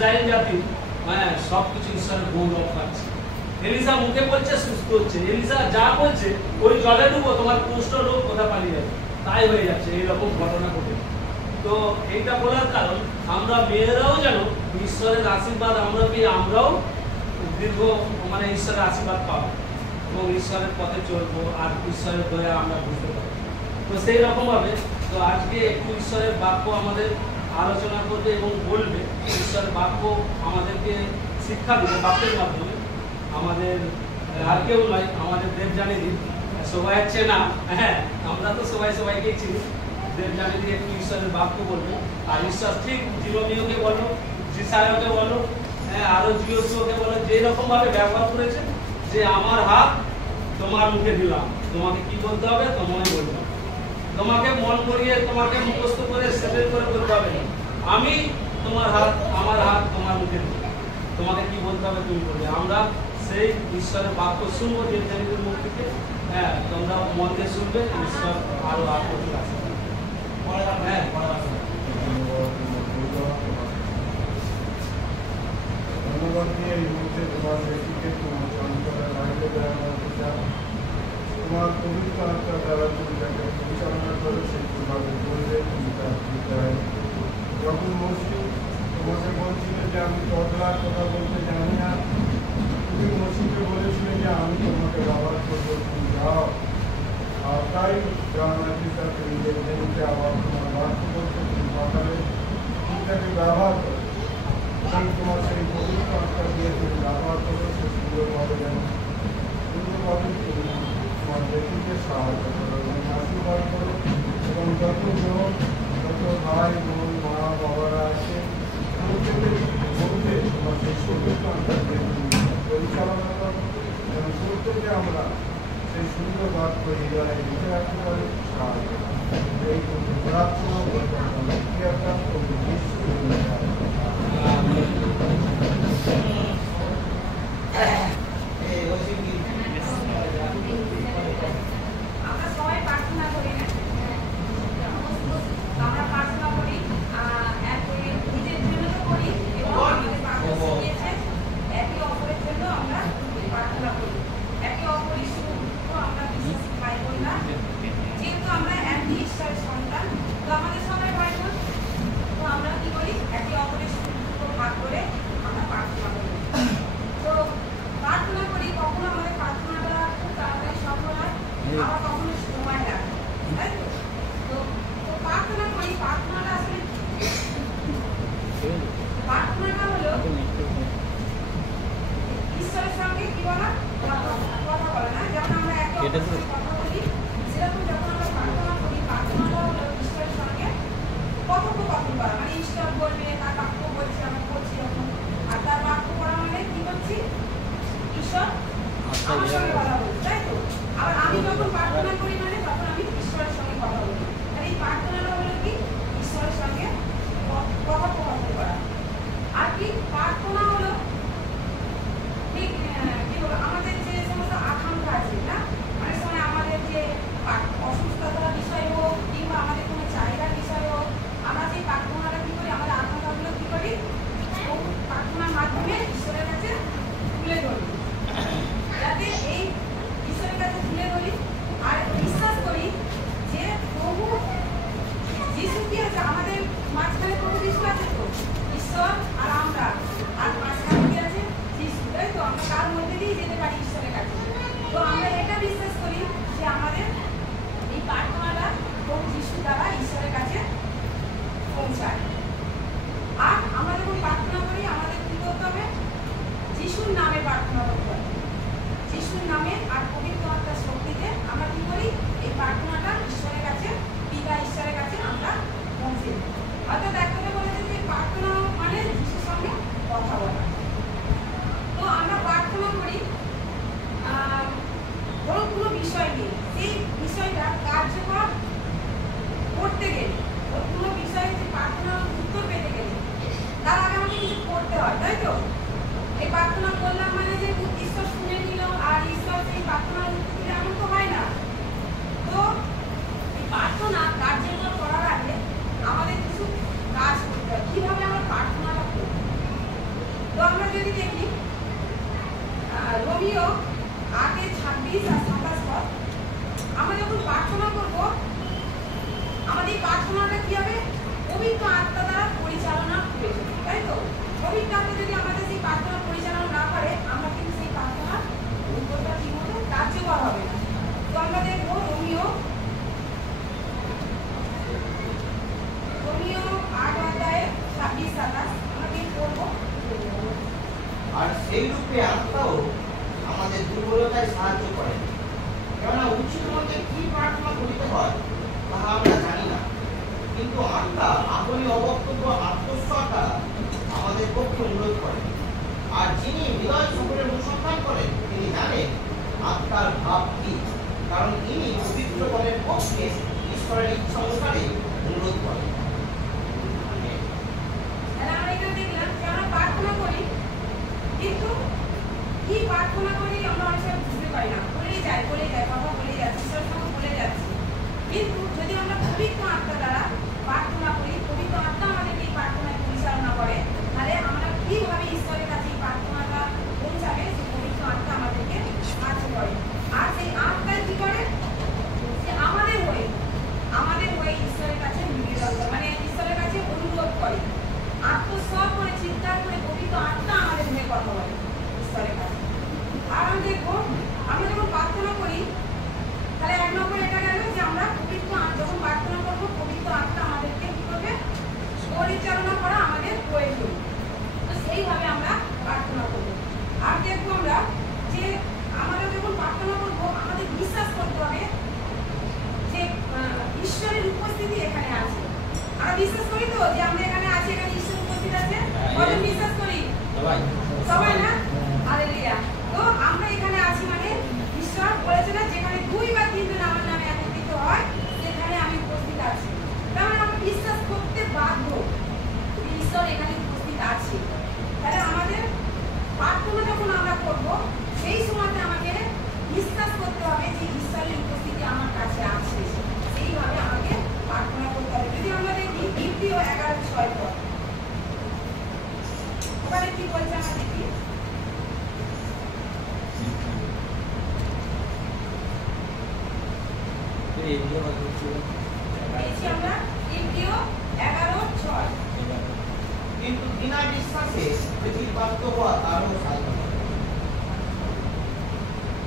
Israel জাতি হ্যাঁ সবকিছু ঈশ্বরের গৌরব পাচ্ছে। এলিসা মুখে বলছে সুস্থ হচ্ছে, এলিসা যা বলছে ওই জলে ডুবো তোমার কুষ্ঠ রোগ কোথা পালিয়ে যাবে, তাই হয়ে যাচ্ছে। এইরকম ঘটনা ঘটে। তো এইটা বলার কারণ আমরা মেয়েরাও যেন ঈশ্বরের আশীর্বাদ আমরা পেয়ে আমরাও দীর্ঘ মানে ঈশ্বরের আশীর্বাদ পাবো এবং ঈশ্বরের পথে চলবো আর ঈশ্বরের দয়া আমরা বুঝতে পারবো। তো সেই রকম ভাবে তো আজকে একটু ঈশ্বরের বাক্য আমাদের আলোচনা করবে এবং বলবে। ঈশ্বরের বাক্য আমাদেরকে শিক্ষা দেবে বাক্যের মাধ্যমে। আমাদের আর কেউ নয়, আমাদের দেবজানীদি সবাই চেনা, হ্যাঁ আমরা তো সবাই সবাইকে চিনি। দেবজানীদি একটু ঈশ্বরের বাক্য বলবে। আর ঈশ্বর ঠিক জিরোমিওকে বলো, জিসায়কে বলো, হ্যাঁ আরো জিওসকে বলো, যেরকম ভাবে ব্যবহার করেছে যে আমার হাত তোমার মুখে দিলাম, তোমাকে কি বলতে হবে তোমায় বলতে হবে, তোমাকে মন করিয়ে তোমাকে মুখস্থ করে সেটেল করে বলতে হবে না। আমি তোমার হাত, আমার হাত তোমার মুখে দিলাম, তোমাকে কি বলতে হবে তুমি বলবে। আমরা সেই ঈশ্বরের বাক্য শুনবো দেবজানীদের মুখ থেকে। হ্যাঁ তোমরা মন দিয়ে শুনবে, ঈশ্বর আরো প্রচুর আছে। হ্যাঁ ধন্যবাদ দিয়ে এই মুহূর্তে তোমার ব্যক্তিকে তোমার অন্তরের বাইরে তোমার পবিত্র আত্মা দ্বারা তুমি তাকে পরিচালনা করো, সেই তোমাকে বলবে তুমি তার বিদায়। যখন মসজিদ তোমাকে বলছিল যে আমি তবলার কথা বলতে জানি না, তুমি মসজিদে বলেছিলে যে আমি তোমাকে ব্যবহার করবো, তুমি যাও। আর তাই জানাতে তাকে নিজের জেনিতে আবার তোমার বাক্য করতে তুমি সকালে তুমি তাকে ব্যবহার করো। তোমার সেই পবিত্র আত্মা দিয়ে তুমি ব্যবহার করো, সে সুন্দরভাবে যেন সুন্দরভাবে তুমি তোমার ব্যক্তিকে সাহায্য করো এবং আশীর্বাদ করো। এবং যত লোক, যত ভাই বোন মা বাবারা আছে প্রত্যেকে তোমার সেই পবিত্র আত্মা দিয়ে তুমি পরিচালনা করো এবং প্রত্যেকে আমরা সেই সুন্দর বাক্য হৃদয়ে লিখে রাখতে পারি সাহায্য। এই প্রার্থনা একটা যদি দেখি রোমিও 8:26 আর 27 পদ, আমরা যখন প্রার্থনা করব আমাদের প্রার্থনাটা কি হবে? পবিত্র আত্মা দ্বারা পরিচালনা প্রয়োজন, তাই তো? পবিত্র আত্মা যদি আমাদের সেই প্রার্থনা পরিচালনা না করে, আমরা কিন্তু সেই প্রার্থনার উত্তরটা ঠিকমতো কার্যকর হবে না। তো আমরা দেখবো রোমিও 8:26-27 আমরা কি করবো? আর সেই রূপে আত্মাও আমাদের দুর্বলতায় সাহায্য করে, কেননা উচিত মধ্যে কি প্রার্থনা করিতে হয় তাহা আমরা জানি না, কিন্তু আত্মা আপনি অবক্তব্য আত্মস্বতা আমাদের পক্ষে অনুরোধ করেন। আর যিনি হৃদয় সকলের অনুসন্ধান করেন তিনি জানেন আত্মার ভাব কি, কারণ ইনি পবিত্র বলের পক্ষে ঈশ্বরের ইচ্ছা অনুসারে অনুরোধ করেন। আমরা এখানে দেখলাম যে আমরা প্রার্থনা করি, কিন্তু কি প্রার্থনা করি আমরা অনেক সময় বুঝতে পারি না, বলেই যায় কথা বলে যাচ্ছি, ঈশ্বরের সঙ্গে বলে যাচ্ছি। কিন্তু যদি আমরা পবিত্র আত্মা দ্বারা প্রার্থনা করি, পবিত্র আত্মা আমাদেরকে এই প্রার্থনায় পরিচালনা করে, তাহলে আমরা কিভাবে ঈশ্বরের কাছে এই প্রার্থনাটা পৌঁছাবে, সেই পবিত্র আত্মা আমাদেরকে সাহায্য করে। আর সেই আত্মা কি করে? যে আমাদের হয়ে ঈশ্বরের কাছে নিবেদন করে, মানে ঈশ্বরের কাছে অনুরোধ করে, আত্মস্বর করে, চিৎকার করে পবিত্র আত্মা আমাদের হয়ে কথা বলে ঈশ্বরের কাছে। আর আমরা দেখবো আমরা যখন প্রার্থনা করি, তাহলে 1 নম্বর এটা গেল যে আমরা পবিত্র যখন প্রার্থনা করবো, পবিত্র আত্মা আমাদেরকে কি করবে? পরিচালনা করা আমাদের প্রয়োজন। তো সেইভাবে আমরা প্রার্থনা করবো। আর দেখবো আমরা যে আমরা যখন প্রার্থনা করবো আমাদের বিশ্বাস করতে হবে যে ঈশ্বরের উপস্থিতি এখানে আছে। আমরা বিশ্বাস করি তো যে আমরা এখানে আছি, এখানে ঈশ্বর উপস্থিত আছে? কত বিশ্বাস করি? সবাই না? হালেলুয়া। তো আমরা এখানে আছি মানে ঈশ্বর বলেছে না, যেখানে 2 বা 3 জন আমার নামে একত্রিত হয় সেখানে আমি উপস্থিত আছি। তাহলে আমরা বিশ্বাস করতে বাধ্য যে ঈশ্বর এখানে উপস্থিত আছে। তাহলে আমাদের প্রার্থনা যখন আমরা করব, সেই সময়তে আমাকে বিশ্বাস করতে হবে যে ঈশ্বরের উপস্থিতি আমার কাছে আছে। সেইভাবে আমাকে প্রার্থনা করতে হবে। যদি আমরা দেখি দ্বিতীয় 11:6 পদ, ওখানে কি বলছে আমরা দেখি। আমরা দ্বিতীয় 11:6, কিন্তু বিনা বিশ্বাসে পৃথিবীর বাধ্য হওয়া তারও সাধ্য নয়।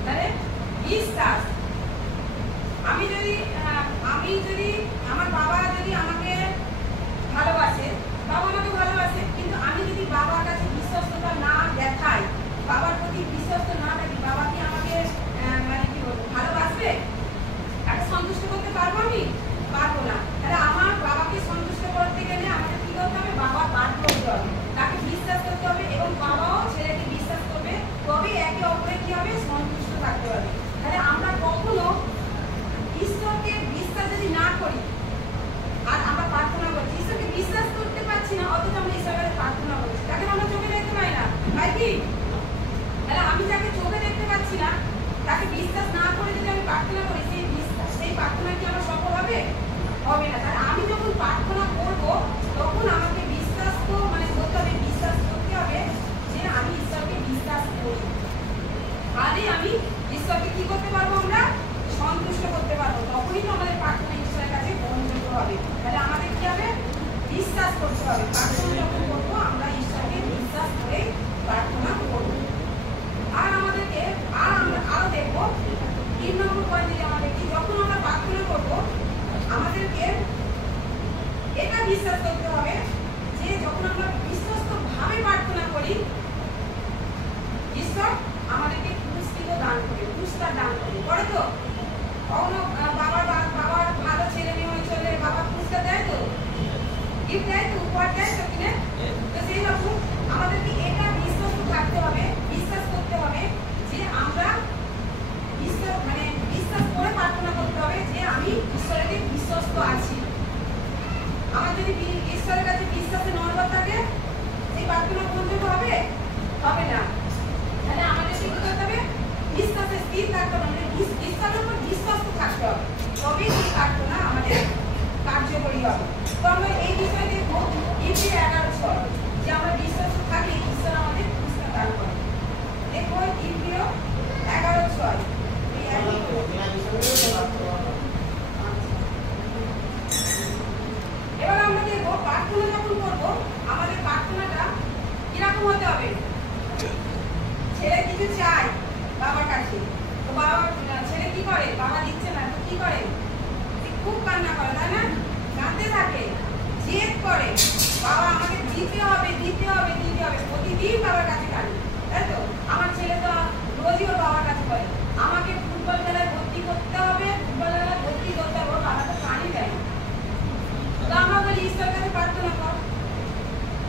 তাহলে বিশ্বাস, আমি যদি আমার বাবা যদি আমাকে ভালোবাসে, বাবা আমাকে ভালোবাসে, কিন্তু আমি যদি বাবার কাছে বিশ্বস্ততা না দেখাই, বাবার প্রতি বিশ্বস্ত না থাকি, বাবা কি আমাকে মানে কি বলবো ভালোবাসবে? তাকে সন্তুষ্ট করতে পারবো আমি? পারবো না। তাহলে আমার বাবাকে সন্তুষ্ট করতে গেলে আমাকে কি করতে হবে? বাবার বাধ্য হতে হবে, তাকে বিশ্বাস করতে হবে, এবং বাবাও ছেলেকে বিশ্বাস করবে, তবে একে অপরে কি হবে? সন্তুষ্ট থাকতে হবে। তাহলে আমরা কখনো ঈশ্বরকে বিশ্বাস যদি না করি, আর আমরা প্রার্থনা করছি, ঈশ্বরকে বিশ্বাস করতে পারছি না, অথচ আমরা ঈশ্বরের কাছে প্রার্থনা করছি, তাকে আমরা চোখে দেখতে পাই না, তাই কি? তাহলে আমি যাকে চোখে দেখতে পাচ্ছি না, তাকে বিশ্বাস না করে যদি আমি প্রার্থনা করি, সেই প্রার্থনা কি আমার সফল হবে? হবে না। তাহলে আমি যখন প্রার্থনা করবো, তখন আমাকে বিশ্বাস করতে হবে, বিশ্বাস করতে হবে যে আমি ঈশ্বরকে বিশ্বাস করি। তাহলে আমি ঈশ্বরকে কি করতে পারবো? আমরা সন্তুষ্ট করতে পারবো। তখনই তো আমাদের প্রার্থনা ঈশ্বরের কাছে গ্রহণযোগ্য হবে। তাহলে আমাদের কি হবে? বিশ্বাস করতে হবে। প্রার্থনা যখন করবো, আমরা ঈশ্বরকে বিশ্বাস করে প্রার্থনা করবো। আর আমাদেরকে আমরা আরো দেখবো 3 নম্বর পয়েন্টে আমাদের কি, যখন আমরা প্রার্থনা করবো আমাদেরকে এটা বিশ্বাস করতে হবে যে যখন আমরা বিশ্বস্ত ভাবে প্রার্থনা করি, ঈশ্বর আমাদেরকে পুরস্কৃত দান করে, পুরস্কার দান করে তো। কখনো বাবার ভালো ছেলে মেয়ে হয়ে চলে, বাবা পুরস্কার দেয় তো, গিফট দেয় তো, উপহার দেয় তো কিনে। তো সেই রকম আমাদেরকে এটা বিশ্বস্ত থাকতে হবে, বিশ্বাস করতে হবে যে আমরা বিশ্বাস করে প্রার্থনা করতে হবে যে আমি ঈশ্বরের বিশ্বস্ত আছি। আমার যদি ঈশ্বরের কাছে বিশ্বাসে নড়বড় থাকে, সেই প্রার্থনা গ্রহণযোগ্য হবে? হবে না। তাহলে আমাদের কি করতে হবে? বিশ্বাসে স্থির থাকতে হবে, ঈশ্বরের উপর বিশ্বস্ত থাকতে হবে, তবেই সেই প্রার্থনা আমাদের কার্যকরী হবে। তো আমরা এই বিষয়ে দেখবো 11:6 যে আমরা বিশ্বাস থাকলে ঈশ্বর আমাদের হতে হবে। ছেলে কিছু চাই বাবার কাছে, তো বাবা ছেলে কি করে, বাবা দিচ্ছে না তো কি করে, খুব কান্না করে তাই না, কাঁদতে থাকে, জেদ করে, বাবা আমাকে দিতে হবে দিতে হবে দিতে হবে, প্রতিদিন বাবার কাছে কাঁদে, তাই তো? আমার ছেলে তো রোজই ওর বাবার কাছে বলে আমাকে ফুটবল খেলায় ভর্তি করতে হবে, ফুটবল খেলায় ভর্তি করতে হবে, ওর বাবা তো কানই দেয় না। তো আমরা বলি ঈশ্বরের কাছে প্রার্থনা কর,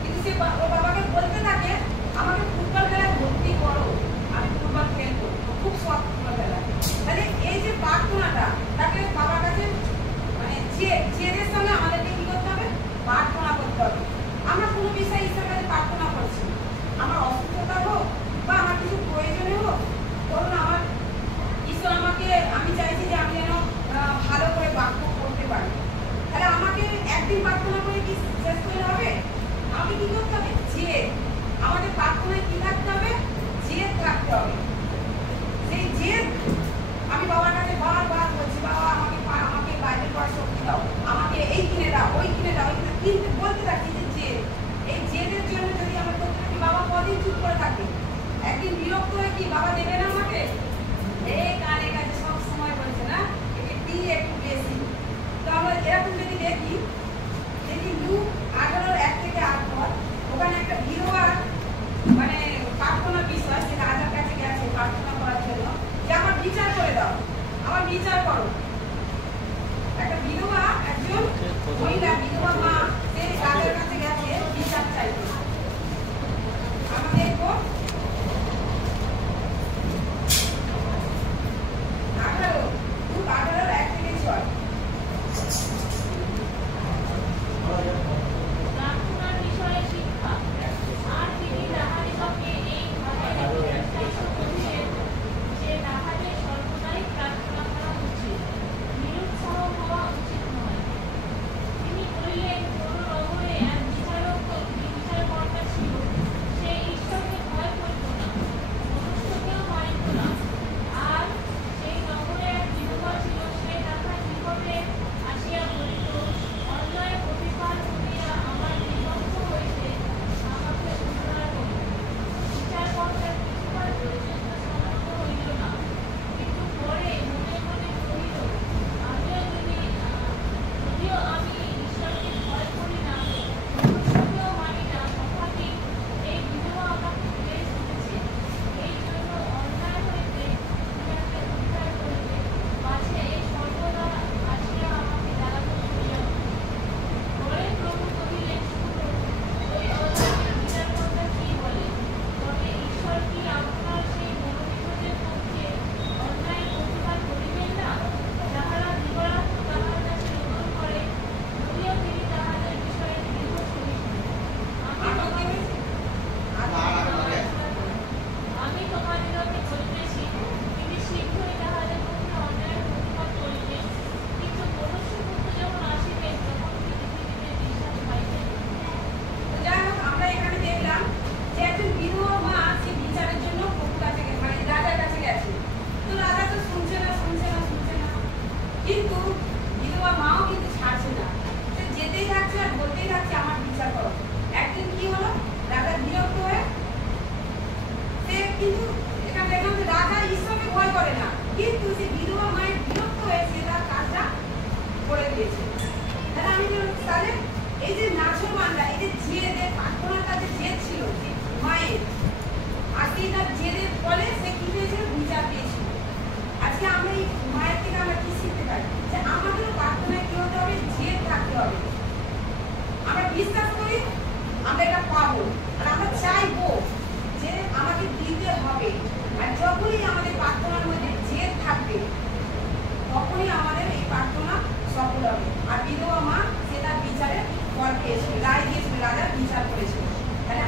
কিন্তু সে ওর বাবাকে বলতে থাকে আমাকে ফুটবল খেলায় ভর্তি করো, আমি ফুটবল খেলবো, খুব শখ ফুটবল খেলা। তাহলে এই যে প্রার্থনাটা তাকে বাবার কাছে মানে জেদের সঙ্গে আমাদেরকে কি করতে হবে, প্রার্থনা করতে হবে। আমরা কোনো বিষয়ে ঈশ্বরের কাছে প্রার্থনা করছি, আমার অসুস্থতা হোক বা আমার কিছু প্রয়োজনে হোক, ধরুন আমার ঈশ্বর আমাকে, আমি চাইছি যে আমি যেন ভালো করে বাক্য করতে পারি, তাহলে আমাকে একদিন প্রার্থনা করে কি শেষ করলে হবে? আমাকে কি করতে হবে, জেদ, আমাদের প্রার্থনায় কি থাকতে হবে, জেদ থাকতে হবে। সেই জেদ আমি বাবার কাছে বারবার বলছি, বাবা আমাকে বাইবেল পড়ার শক্তি দাও, আমাকে এই কিনে দাও, ওই কিনে দাও, ওই কিনে, কিন্তু বলতে থাকি যে জেদ, এই জেদের জন্য যদি আমরা করতে থাকি বাবা কদিন চুপ করে থাকে, একদিন বিরক্ত হয়ে কি বাবা দেবে না আমাকে, এই কানে কাছে সব সময় বলছে না একে দিয়ে একটু বেশি। তো আমরা এরকম যদি দেখি লুক 18:1-8 ওখানে একটা বিধবা মানে প্রার্থনা বিষয়, সে রাজার কাছে গেছে প্রার্থনা করার জন্য যে আমার বিচার করে দাও, আমার বিচার করো। একটা বিধবা, একজন মহিলা বিধবা মা, সে রাজার কাছে গেছে বিচার চাইতে। আমরা দেখবো 18:1-6। প্রার্থনার বিষয়ে শিক্ষা। আর তিনি তাহাদিগকে এই ভাবে জিজ্ঞাসা করিলেন যে তাহাদের সর্বদাই প্রার্থনা করা উচিত, নিরুৎসাহ হওয়া উচিত নয়। তিনি বলিলেন, কোন নগরে এক বিচারকর্তা ছিল, সে ঈশ্বরকে ভয় করিত না, মনুষ্যকেও মানিত না। আর সেই নগরে এক বিধবা ছিল, সে তাহার নিকটে আসিয়া বলিত, অন্যায় প্রতিপাল করিয়া আমার বিভক্ত হইতে আমাকে উদ্ধার করো। বিচারকর্তার কিছুবার পর্যন্ত সম্মত হইল না, কিন্তু পরে মনে মনে কহিল, যদিও আমি ঈশ্বরকে ভয় করি না, মনুষ্যকেও মানি না, তথাপি এই বিধবা আমাকে বেশ দিতেছে, এই জন্য অন্যায় হইতে ইহাকে উদ্ধার করিতে পাছে এই সর্বদা আসিয়া আমাকে জ্বালাতন করিয়া উঠিত। পরে প্রভু কহিলেন, শুনো, ওই অন্যায়ের বিচারকর্তা কি বলে। তবে ঈশ্বর কি আপনার সেই মনোনীতদের পক্ষে অন্যায়ের প্রতিবাদ করিবেন না, যাহারা দিবারাত্র তাহার কাছে রোদন করে, যদিও তিনি তাহাদের বিষয়ে দীর্ঘসহিষ্ণু। আমি তোমাদিগকে বলিতেছি, তিনি শীঘ্রই তাহাদের পক্ষে অন্যায়ের প্রতিবাদ করিবেন। কিন্তু মনুষ্যপুত্র যখন আসিবেন, তখন তিনি পৃথিবীতে বিশ্বাস পাইবেন। তো যাই হোক, আমরা এখানে দেখলাম যে একজন বিধবা মা সে বিচারের জন্য প্রভুর কাছে মানে রাজার কাছে গেছে। তো রাজা তো শুনছে না, কিন্তু বিধবা মাও কিন্তু ছাড়ছে না, সে যেতেই থাকছে আর বলতেই থাকছে আমার বিচার করো। একদিন কি হলো, রাজা বিরক্ত হয়ে, সে কিন্তু এখানে দেখলাম যে রাজা ঈশ্বরকে ভয় করে না, কিন্তু সে বিধবা মায়ের বিরক্ত হয়ে সে তার কাজটা করে দিয়েছে। তাহলে আমি তাহলে এই যে নাচরবানরা, এই যে জেদের প্রার্থনাটা যে জেদ ছিল যে মায়ের, আর সেই তার জেদের ফলে সে কি পেয়েছিল, বিচার পেয়েছিল। আজকে আমরা এই মায়ের থেকে আমরা কি শিখতে পারি, যে আমাদেরও প্রার্থনায় কি হতে হবে, জেদ থাকতে হবে। আমরা বিশ্বাস করি আমরা এটা পাবো, আর আমরা চাইবো যে আমাকে দিতে হবে। আর যখনই আমাদের প্রার্থনার মধ্যে জেদ থাকবে, তখনই আমাদের এই প্রার্থনা সফল হবে। আর বিধবা মা সে তার বিচারে ফল পেয়েছিল, রায় দিয়েছিল, রাজা বিচার করেছিল। তাহলে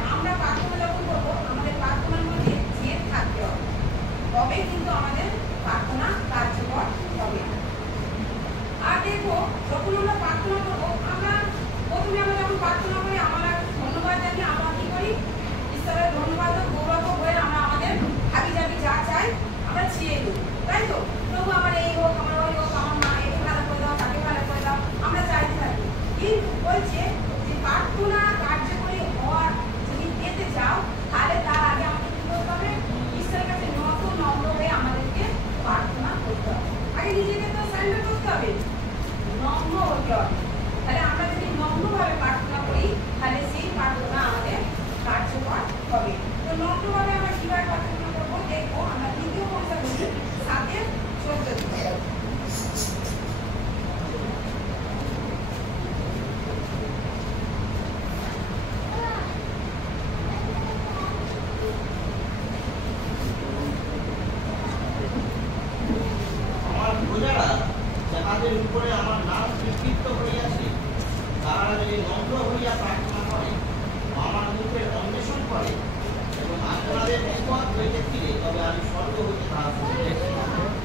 মত হইতে ফিরে, তবে আমি স্বর্গ হইতে তাহা শুনিলে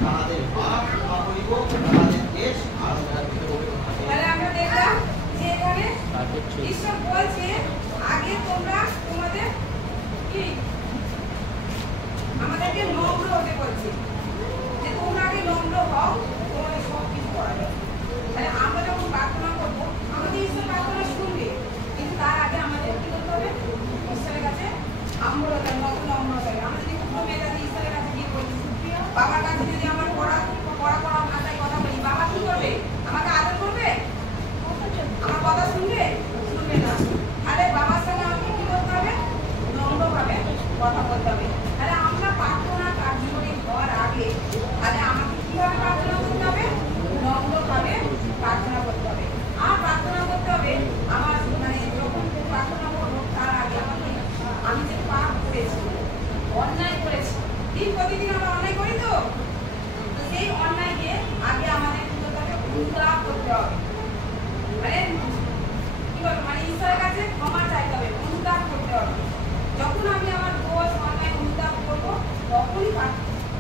তাহাদের পাপ ক্ষমা করিব, তাহাদের দেশ আরো রাখিব। তাহলে আমরা দেখলাম যে এখানে ঈশ্বর বলছে আগে তোমরা তোমাদের কি আমাদেরকে নম্র হতে বলছে, যে তোমরা আগে নম্র হও, তোমাদের সব কিছু করা যাবে। তাহলে আমরা যখন প্রার্থনা করবো আমাদের ঈশ্বর প্রার্থনা শুনবে, কিন্তু তার আগে আমাদের কি করতে হবে? ঈশ্বরের কাছে নম্রতা, নম্রতা। আমরা যদি খুব মেধাবী ঈশ্বরের কাছে গিয়ে বলি, বাবার কাছে যদি আমার পড়া ভাষায় কথা বলি, বাবা কি করবে? আমাকে আদর করবে? আমার কথা শুনবে? শুনবে না। তাহলে বাবার সঙ্গে আমাকে কি করতে হবে? নম্রভাবে কথা বলতে হবে। তাহলে আমরা প্রার্থনা কার্যকরী হওয়ার আগে তাহলে আমাকে কিভাবে প্রার্থনা করতে হবে? নম্রভাবে প্রার্থনা করতে হবে। আর প্রার্থনা করতে হবে আমার মানে যখন প্রার্থনা করবো তার আগে আমাকে আমি যে পাপ করেছি, অন্যায় করেছি, দিন প্রতিদিন আমরা অন্যায় করি, তো সেই অন্যায়কে আগে আমাদের কি করতে হবে? অনুতাপ করতে হবে। মানে কি বলবো, মানে ঈশ্বরের কাছে ক্ষমা চাইতে হবে, অনুতাপ করতে হবে। যখন আমি আমার দোষ অন্যায় অনুতাপ করবো, তখনই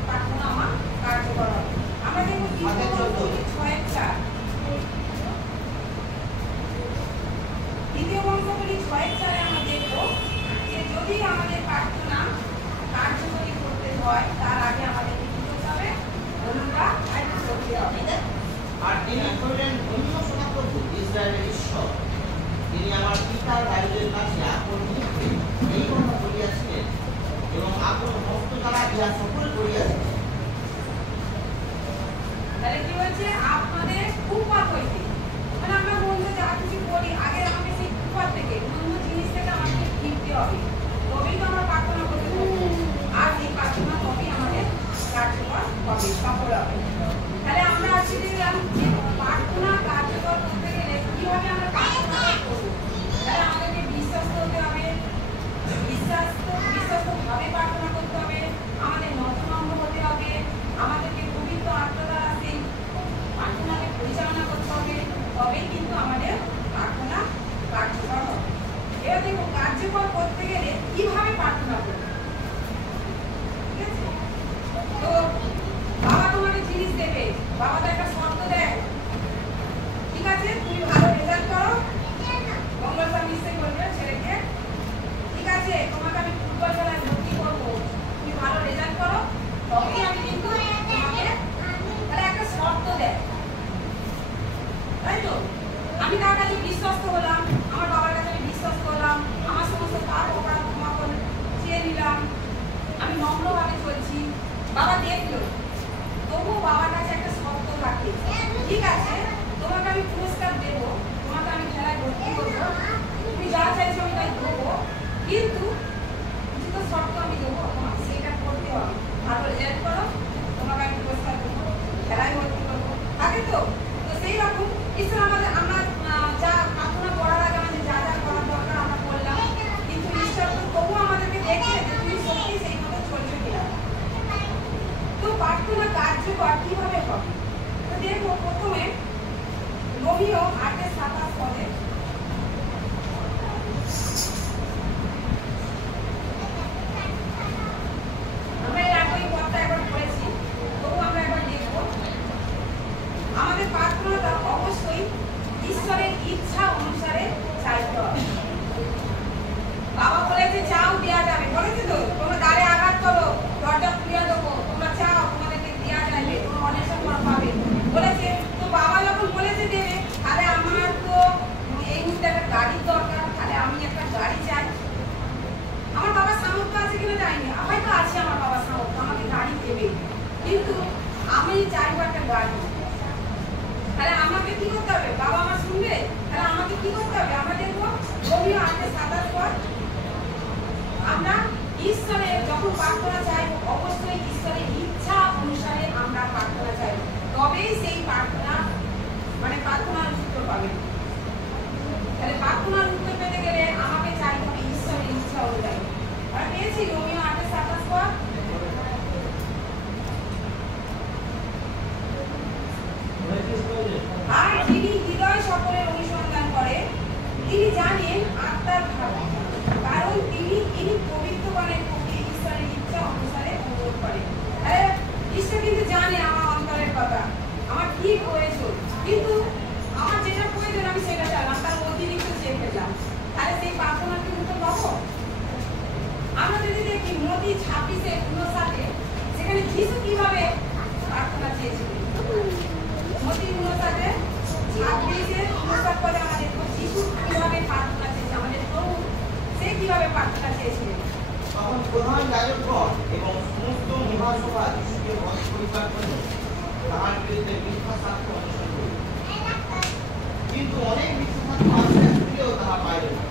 প্রার্থনা আমার কার্যকর হবে। আমরা দেখবো 6:4 দ্বিতীয় বংশাবলী 6:4 আমরা দেখবো যে যদি আমাদের প্রার্থনা কার্যকরী করতে হয় তার আগে আমাদের কি করতে হবে? অনুতাপ করতে হবে। আর তিনি কহিলেন, ধন্য সদাপ্রভু ইসরায়েলের ঈশ্বর, তিনি আমার পিতার দাউদের কাছে আপন মুখে এই কথা বলিয়াছিলেন এবং আপন হস্ত দ্বারা ইহা সফল করিয়াছিলেন। তাহলে কি হচ্ছে? আপনাদের উপর হইতে, মানে আমরা মন্দ যা কিছু করি আগে আমাকে সেই উপর থেকে মন্দ জিনিস থেকে আমাকে ফিরতে হবে, তবেই তো আমরা প্রার্থনা করতে পারবো। আর এই প্রার্থনা তবেই আমাদের কার্যকর হবে, সফল হবে। তাহলে আমরা আজকে দেখলাম যে প্রার্থনা কার্যকর করতে গেলে কিভাবে আমরা প্রার্থনা করবো। তাহলে আমাদেরকে বিশ্বস্ত হতে হবে, বিশ্বস্তভাবে প্রার্থনা করতে হবে, আমাদের নম্র হতে হবে, আমাদেরকে পবিত্র আত্মা দ্বারা সেই প্রার্থনাকে পরিচালনা করতে হবে, তবেই কিন্তু আমাদের প্রার্থনা কার্যকর হবে। এবার দেখো কার্যকর করতে গেলে কিভাবে প্রার্থনা করবে। ঠিক আছে? তো বাবা তোমাকে জিনিস দেবে, বাবা তো একটা শর্ত দেয়, ঠিক আছে তুমি ভালো রেজাল্ট করো, মঙ্গলবার নিশ্চয়ই করবে ছেলেকে, ঠিক আছে তোমাকে আমি ফুটবল খেলায় ভর্তি করবো, তুমি ভালো রেজাল্ট করো, তবেই আমি কিন্তু তোমাকে, তাহলে একটা শর্ত দেয়, তাই তো? আমি তার কাছে বিশ্বস্ত হলাম, আমার বাবার কাছে আমি বিশ্বস্ত হলাম, আমার সমস্ত পাপ অপরাধ ক্ষমা করে চেয়ে নিলাম, আমি নম্রভাবে চলছি, বাবা দেখলো, তবুও বাবার কাছে একটা শর্ত থাকে, ঠিক আছে তোমাকে আমি পুরস্কার দেবো, তোমাকে আমি খেলায় ভর্তি করবো, তুমি যা চাইছো আমি তাই দেবো, কিন্তু কিছু শর্ত আমি দেবো, তোমাকে সেইটা করতে হবে, ভালো রেজাল্ট করো, তোমাকে আমি পুরস্কার দেবো, খেলায় ভর্তি করবো, থাকে তো? তো সেই রকম ঈশ্বর আমাদের, আমরা যা প্রার্থনা করার আগে আমাদের যা যা করার দরকার আমরা করলাম, কিন্তু ঈশ্বর তো তবুও আমাদেরকে দেখে যে তুমি সত্যি সেই মতো চলছো কিনা। তো প্রার্থনা কার্যকর কিভাবে হবে? তো দেখবো প্রথমে রোমিও 8:27 পদে আমরা এর আগে এই পদটা একবার পড়েছি, তবু আমরা একবার দেখবো। আমাদের প্রার্থনাটা অবশ্যই ঈশ্বরের ইচ্ছা অনুসারে চাইতে হবে। বাবা বলেছে চাও দেওয়া যাবে, বলেছে তো তোমরা দ্বারে আঘাত করো দরজা খুলে দেবো, তোমরা চাও তোমাদেরকে দেওয়া যাবে, তোমরা অনেকটা পাবে বলেছে। তো বাবা যখন বলেছে দেবে, তাহলে আমার তো এই মুহূর্তে একটা গাড়ির দরকার, তাহলে আমি একটা গাড়ি চাই। আমার বাবার সামর্থ্য আছে কিনা জানি না, হয়তো আছে আমার বাবার সামর্থ্য, আমাকে গাড়ি দেবে, কিন্তু আমি চাইবো একটা গাড়ি। তাহলে আমাকে কি করতে হবে? বাবা আমার শুনবে, তাহলে আমাকে কি করতে হবে? আমরা দেখবো রোমিও 8:27 পদ, আমরা ঈশ্বরের যখন প্রার্থনা চাইবো অবশ্যই ঈশ্বরের ইচ্ছা অনুসারে আমরা প্রার্থনা চাইবো, তবেই সেই প্রার্থনা মানে প্রার্থনার উত্তর পাবে। তাহলে প্রার্থনার উত্তর পেতে গেলে আমাকে চাইতে হবে ঈশ্বরের ইচ্ছা অনুযায়ী। আমরা পেয়েছি রোমিও 8:27 পদ। আর যিনি হৃদয় সকলের অনুসন্ধান করে তিনি জানেন আত্মার ভাব, কারণ তিনি পবিত্রগণের পক্ষে ঈশ্বরের ইচ্ছা মতি 26:59 সেখানে যিশু কিভাবে প্রার্থনা চেয়েছিলেন। মতি 26:59 পদে আমরা দেখব যিশু কিভাবে প্রার্থনা চেয়েছে, আমাদের প্রভু সে কিভাবে প্রার্থনা চেয়েছিলেন। তখন প্রধান যাজকগণ এবং সমস্ত মহাসভা যিশুকে বধ করিবার জন্য তাহার বিরুদ্ধে মিথ্যা সাক্ষ্য অনুসরণ করিল। কিন্তু অনেক মিথ্যা সাক্ষ্য আসিয়া শুনিলেও তাহা পাইল না।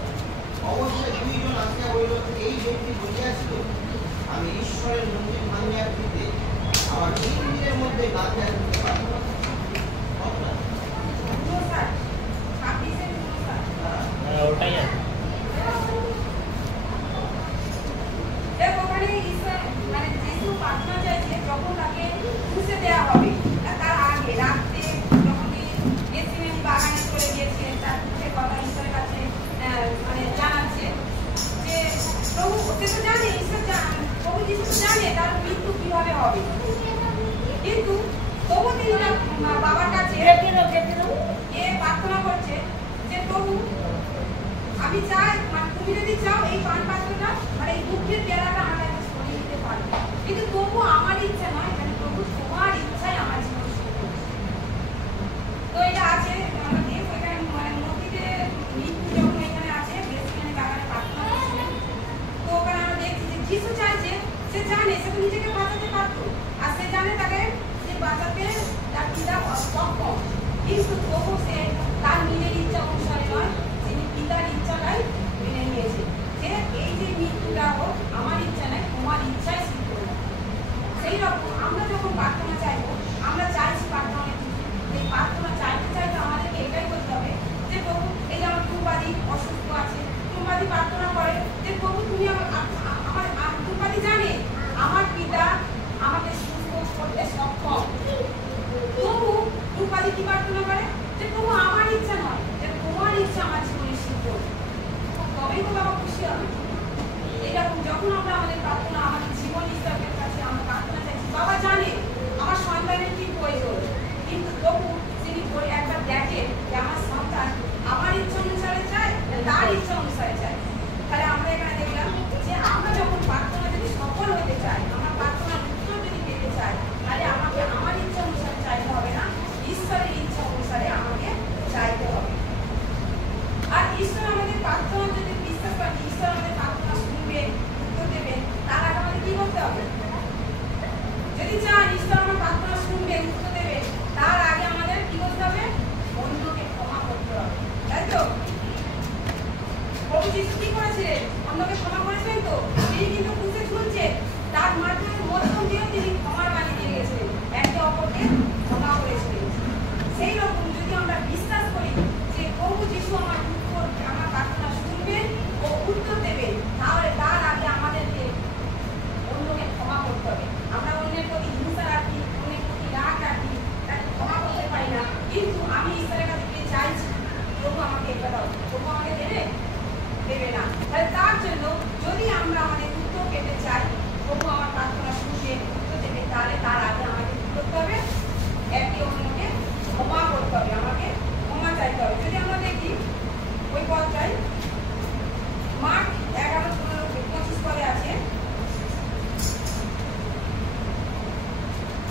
অবশ্যই দুইজন আসিয়া বলিল, এই ব্যক্তি বলিয়াছিল, আমি ঈশ্বরের মন্দির ভাঙিয়া ফিরতে আবার 3 দিনের মধ্যে গাঁথিয়া তুলিতে পারিব। 26:59 ওটাই আছে। ওখানে ঈশ্বর মানে যিশু প্রার্থনা চাইছে যখন তাকে ক্রুশে দেওয়া হবে, তার আগে রাত্রে যখন গেছিলেন বাগানে চলে গিয়েছিলেন, তার দুঃখের কথা ঈশ্বরের কাছে মানে জানাচ্ছে যে প্রভু সে তো জানে, ঈশ্বর প্রভু যিশু তো জানে তার মৃত্যু কিভাবে হবে, কিন্তু তবু তিনি বাবার কাছে প্রার্থনা করছে যে প্রভু আমি চাই, মানে তুমি যদি চাও এই পান পাত্রটা আর এই দুঃখের বেলাটা আমার কাছে সরিয়ে দিতে পারবে, কিন্তু তবু আমার ইচ্ছা নয়, মানে প্রভু তোমার ইচ্ছাই আমার জীবন শুরু করছে। তো এটা আছে আমাদের ওইখানে মানে মসজিদে মৃত্যু যখন এখানে আছে বেসিক্যালি বাগানে প্রার্থনা করছিলেন, তো ওখানে আমরা দেখছি যে যিশু চাইছে, সে জানে সে তো নিজেকে বাঁচাতে পারতো, আর সে জানে তাকে সে বাঁচাতে তার পিতা অসক্ষম, কিন্তু তবু সে তার নিজের ইচ্ছা অনুসারে নয়, তিনি পিতার ইচ্ছাটাই মেনে নিয়েছে যে এই যে মৃত্যুটা হোক আমার ইচ্ছা নয়, তোমার ইচ্ছাই সিদ্ধ হোক। সেই রকম আমরা যখন প্রার্থনা চাইবো, আমরা চাইছি প্রার্থনা, এই প্রার্থনা চাইতে চাইতে আমাদেরকে এটাই করতে হবে যে প্রভু এই যে আমার টুম্পাদি অসুস্থ আছে, টুম্পাদি প্রার্থনা করে যে প্রভু তুমি আমার টুম্পাদি জানে আমার পিতা আমাকে সুস্থ করতে সক্ষম, তবু টুম্পাদি কি প্রার্থনা করে যে প্রভু আমার ইচ্ছা নয়, যে তোমার ইচ্ছা আমার জীবনে সিদ্ধ হোক, তবেই তো বাবা খুশি হবে। এইরকম যখন আমরা আমাদের প্রার্থনা আমাদের জীবন ঈশ্বরের কাছে আমরা প্রার্থনা চাইছি, বাবা জানে আমার সন্তানের কি প্রয়োজন, কিন্তু তবু তিনি একবার দেখেন যে আমার সন্তান আমার ইচ্ছা অনুসারে চায়, তার ইচ্ছা অনুসারে চায়। তাহলে আমরা এখানে দেখলাম যে আমরা যখন প্রার্থনা যদি সফল হতে চাই, আমার প্রার্থনার উত্তর যদি পেতে চাই, তাহলে আমাকে আমার ইচ্ছা অনুসারে চাইতে হবে না, ঈশ্বরের ইচ্ছা অনুসারে আমাকে চাইতে হবে। আর ঈশ্বর আমাদের প্রার্থনা যদি বিশ্বাস করেন ঈশ্বর আমাদের প্রার্থনা শুনবেন, উত্তর দেবেন, তার আগে আমাদের কি করতে হবে? যদি চান ঈশ্বর আমার প্রার্থনা শুনবেন, উত্তর দেবেন, তার আগে আমাদের কি করতে হবে? অন্যকে ক্ষমা করতে হবে, তাই তো? প্রভু যিশু কি করেছিলেন? অন্যকে ক্ষমা করেছেন তো? তিনি কিন্তু ক্রুশে ঝুলছে, তার মাধ্যম দিয়েও তিনি ক্ষমার বাণী দিয়ে গেছিলেন, একে অপরকে ক্ষমা করেছিলেন। সেই রকম যদি আমরা বিশ্বাস করি যে প্রভু যিশু আমার প্রার্থনা শুনবেন ও উত্তর দেবেন, তাহলে তার আগে আমাদেরকে অন্যকে ক্ষমা করতে হবে। আমরা অন্যের প্রতি হিংসা রাখি, অন্যের প্রতি রাগ রাখি, তাকে ক্ষমা করতে পারি না, কিন্তু আমি ঈশ্বরের কাছে গিয়ে চাইছি প্রভু আমাকে এটা দাও, প্রভু আমাকে দেবে না। তাহলে তার জন্য যদি আমরা আমাদের উত্তর পেতে চাই, প্রভু আমার প্রার্থনা শুনবেন, উত্তর দেবে, তাহলে তার আগে আমাকে কি করতে হবে? একে অন্যকে ক্ষমা করতে হবে, আমাকে ক্ষমা চাইতে হবে। যদি আমরা দেখি ওই পদটাই মার্ক 11:15-25 পদে আছে,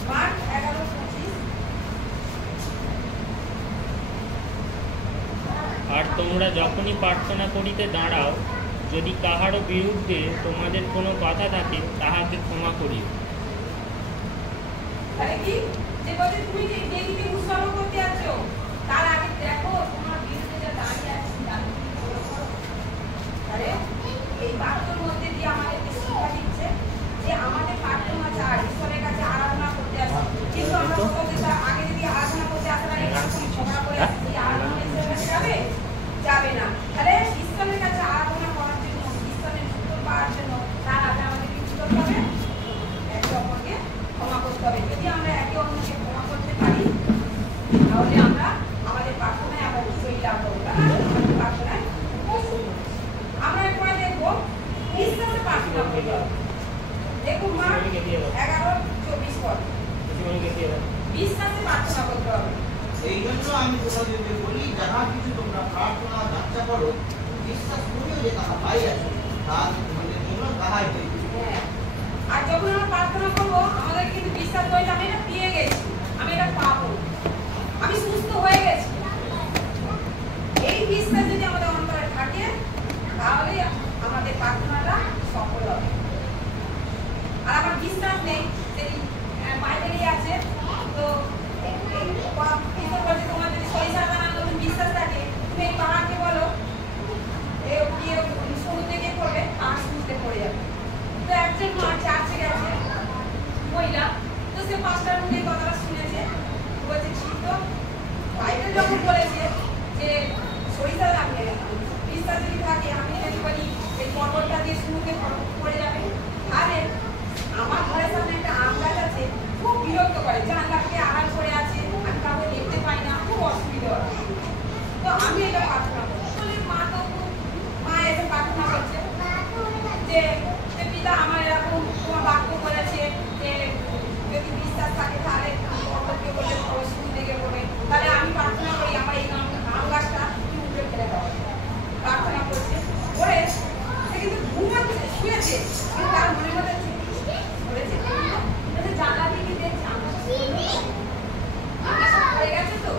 মার্ক 11:25। আর তোমরা যখনই প্রার্থনা করিতে দাঁড়াও, যদি কাহারও বিরুদ্ধে তোমাদের কোনো কথা থাকে, তাহাকে ক্ষমা করিও। তাহলে কি যে বলছে তুমি যে দেবীকে উৎসর্গ করতে যাচ্ছ, তার আগে দেখো তোমার বিরুদ্ধে যা দাঁড়িয়ে আছে তাকে তুমি ক্ষমা করো। তাহলে এই বাক্যের মধ্যে দিয়ে আমাদেরকে শিক্ষা দিচ্ছে যে আমাদের প্রার্থনা চাই, ঈশ্বরের কাছে আরাধনা করতে আসি, কিন্তু আমরা আগে যদি আরাধনা করতে আসার আগে ঝগড়া করে আসি, সেই আরাধনা ঈশ্বরের কাছে যাবে না। তাহলে ঈশ্বরের কাছে আরাধনা করার জন্য, ঈশ্বরের উত্তর পাওয়ার জন্য তার আগে আমাদের কি করতে হবে? একে অপরকে ক্ষমা করতে হবে। যদি আমরা একে অন্যকে ক্ষমা করতে পারি, তাহলে আমরা আমাদের প্রার্থনায় আমরা নিশ্চয়ই লাভ করবো, আমাদের প্রার্থনায়। আমরা এরপরে দেখবো বিশ্বাসে প্রার্থনা করতে হবে। দেখুন মার্ক 11:24 পদ, বিশ্বাসে প্রার্থনা করতে হবে। এই জন্য আমি তোমাদেরকে বলি, যাহা কিছু তোমরা প্রার্থনা যাচ্ছা করো, বিশ্বাস করিও যে তাহা পাইয়াছ, তাহা তোমাদের জন্য তাহাই হইবে। প্রার্থনা করবো আমাদের কিন্তু বিশ্বাস করে আমি এটা পেয়ে গেছি, আমি এটা পাবো, আমি সুস্থ হয়ে গেছি। এই বিশ্বাস যদি আমাদের অন্তরে থাকে তাহলে আমাদের প্রার্থনাটা সফল হবে। আর আমার বিশ্বাস নেই, সেই বাইবেলই আছে, তো তোমার যদি সরিষা দানার মতন বিশ্বাস থাকে, তুমি এই পাহাড়কে বলো সমুদ্রে গিয়ে পড়বে, আর সমুদ্রে পড়ে যাবে। তো একজন মা চার্চে গেছে মহিলা, তো সে পাঁচটার মধ্যে কথাটা শুনেছে, বলছে ঠিক তো বাইবেল যখন বলেছে যে সরিষা লাগবে বিশ্বাস যদি থাকে, আমি যদি বলি এই পর্বতটা দিয়ে সমুদ্রে পড়ে যাবে, তাহলে আমার ঘরের সামনে একটা আম গাছ আছে, খুব বিরক্ত করে, জানলাকে আড়াল করে আছে, আমি কাউকে দেখতে পাই না, খুব অসুবিধা হয়। তো আমি এটা প্রার্থনা করি, মা তো মা এসে প্রার্থনা করছে যে পিতা আমার এরকম তোমার বাক্য করেছে যে যদি বিশ্বাস থাকে তাহলে পর্বতকে বলে সমুদ্রে গিয়ে পড়বে, তাহলে আমি প্রার্থনা করি আমার এই আম গাছটা সমুদ্রে ফেলে দেওয়া। প্রার্থনা করছে করে সে কিন্তু ঘুমাচ্ছে, শুয়েছে, কিন্তু তার মনের মধ্যে বলেছে জানলা দিয়ে দেখছে আকাশটা পড়ে গেছে, তো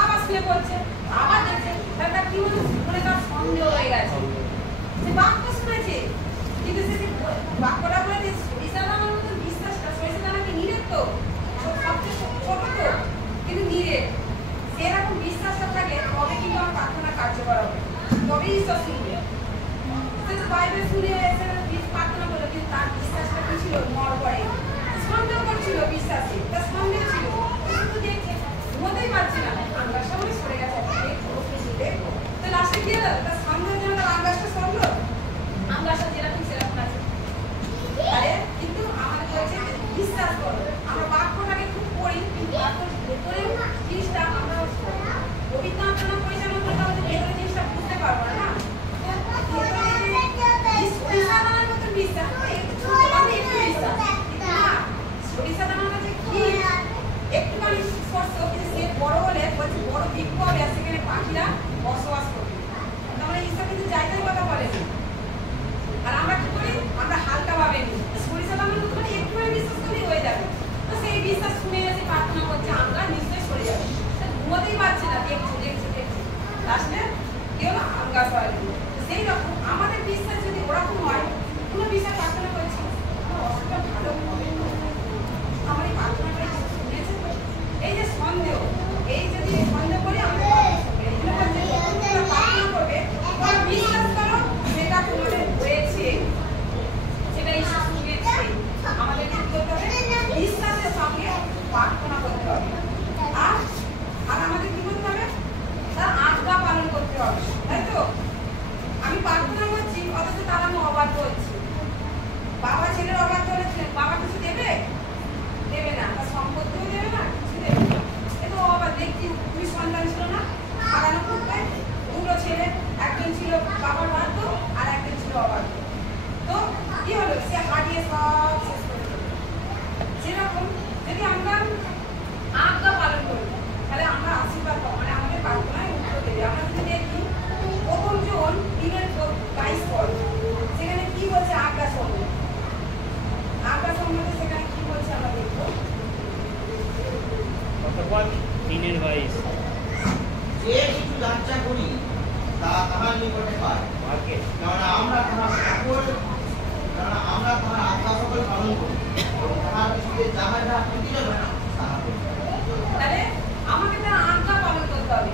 আবার শুয়ে পড়ছে, আবার দেখছে তার কি হলো, মনে তার সন্দেহ হয়ে গেছে। সে বাক্য শুনেছে, কিন্তু সে বাক্যটা বলে সরিষা দানার মতন বিশ্বাসটা, সরিষা দানাকে নিরেট তো সবচেয়ে ছোট তো, কিন্তু নিরেট সেরকম বিশ্বাসটা থাকে তবে কিন্তু আমার প্রার্থনা কার্যকর হবে, তবেই ঈশ্বর শুনবে। সে তো বাইবেল শুনে এসে প্রার্থনা করলো, কিন্তু তার বিশ্বাসটা কি ছিল, নড়বড়ে, সন্দেহ করছিল বিশ্বাসে, তার সন্দেহ ছিল, শুধু দেখছে ঘুমোতেই পারছে না, আঙ্গার সামনে সরে গেছে, তো লাস্টে কি হলো, তার সন্দেহের জন্য তার আঙ্গাসটা সরলো, আঙ্গাসটা যেরকম সেরকম আছে। আরে কিন্তু আমাদের বলছে বিশ্বাস করো, আমরা বাক্যটাকে খুব পড়ি, কিন্তু বাক্যের ভেতরেও জিনিসটা আমরা অভিজ্ঞতা পরিচালনা করতে আমাদের ভেতরে জিনিসটা বুঝতে পারবো না। সরিষা দানার মতন বিশ্বাস, একটুখানি বিশ্বাস, কিন্তু না সরিষা দানাটা যে কি একটুখানি স্পর্শ, কিন্তু সে বড় হলে বলছে বড় বৃক্ষ হবে, আর সেখানে পাখিরা বসবাস করবে। তাহলে ঈশ্বর কিন্তু জায়গায় কথা বলেনি, আর আমরা কি করি, আমরা হালকা ভাবে নিই, সরিষা দানার মতো মানে একটুখানি বিশ্বাস করলেই হয়ে যাবে। তো সেই বিশ্বাস শুনে এসে প্রার্থনা করছে আমরা নিশ্চয়ই সরে যাবে, ঘুমোতেই পারছে না, দেখছে দেখছে দেখছে, লাস্টে কি হলো, আম গাছ হয়। সেই রকম আমাদের বিশ্বাস যদি ওরকম হয়, কোনো বিশ্বাস প্রার্থনা করছি অসুবিধা ভালো হবে, আমার এই প্রার্থনাটা শুনেছে তো, এই যে সন্দেহ, এই যদি সন্দেহ করি আমাদের প্রার্থনা করবে, বিশ্বাস করো যেটা তোমাদের হয়েছে সেটা ঈশ্বর শুনেছে। আমাদের কি করতে হবে, বিশ্বাসের সঙ্গে প্রার্থনা করতে হবে, আর আমাদের কি করতে হবে, তার আজ্ঞা পালন করতে হবে, তাই তো। আমি প্রার্থনা করছি অথচ তার আমি অবাধ্য হচ্ছি, বাবা ছেলের অবাধ্য হয়েছিলেন, বাবা কিছু দেবে দেবে না, তার সম্পত্তিও দেবে না, কিছু দেবে না, এ তো অবাধ্য। দেখছি 2 সন্তান ছিল না, হারানো করতে, 2 ছেলে, একজন ছিল বাবার বাধ্য আর একজন ছিল অবাধ্য, তো কি হলো, সে হারিয়ে সব শেষ করে দিল। যেরকম যদি আমরা আজ্ঞা পালন করি তাহলে আমরা আশীর্বাদ পাবো, মানে আমাদের প্রার্থনায় উত্তর দেবে। আমরা যদি দেখি প্রথম জন 3:22 সেখানে কি বলছে, আজ্ঞা সম্বন্ধে, আজ্ঞা সম্বন্ধে সেখানে কি বলছে আমরা দেখবো। 3:22 যে কিছু যাচ্ছা করি তা তাহার নিকটে পাই, কেননা আমরা তাহার আজ্ঞা সকল পালন করি, এবং তাহার বিষয়ে যাহা যাহা প্রতিযোগ তাহা করি। তাহলে আমাকে তার আজ্ঞা পালন করতে হবে।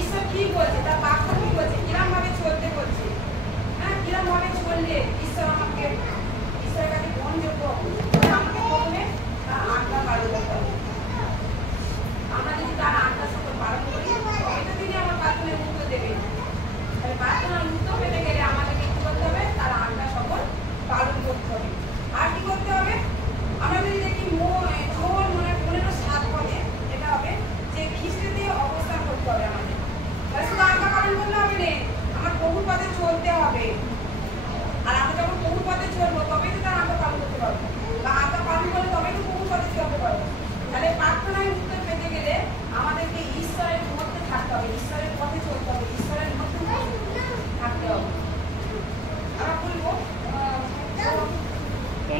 ঈশ্বর কি বলছে, তার বাক্য কি বলছে, কিরম ভাবে চলতে বলছে, হ্যাঁ কিরম ভাবে চললে ঈশ্বর আমাকে ঈশ্বরের কাছে গ্রহণযোগ্য হবে, আমাকে প্রথমে তার আজ্ঞা পালন করতে হবে। আমরা যদি তার আজ্ঞা সকল পালন করি তবে তো তিনি আমার প্রার্থনায় উত্তর দেবেন। তাহলে প্রার্থনার উত্তর পেতে গেলে আমাদেরকে কি করতে হবে, তার আজ্ঞা সকল পালন করতে হবে। আর কি করতে হবে, আমরা যদি দেখি মনের 7 পদে এটা হবে যে খ্রিস্টে অবস্থান করতে হবে আমাদের। তাহলে শুধু আজ্ঞা পালন করলে হবে না, আমার প্রভু পথে চলতে হবে, আর আমরা যখন প্রভু পথে চলবো তবেই তো তার আজ্ঞা পালন করতে পারবো, বা আজ্ঞা পালন করলে তবেই তো প্রভু পথে চলতে পারবো। তাহলে প্রার্থনায় উত্তর পেতে গেলে আমাদেরকে ঈশ্বরের মধ্যে থাকতে হবে, ঈশ্বরের পথে চলতে হবে, ঈশ্বরের মধ্যে থাকতে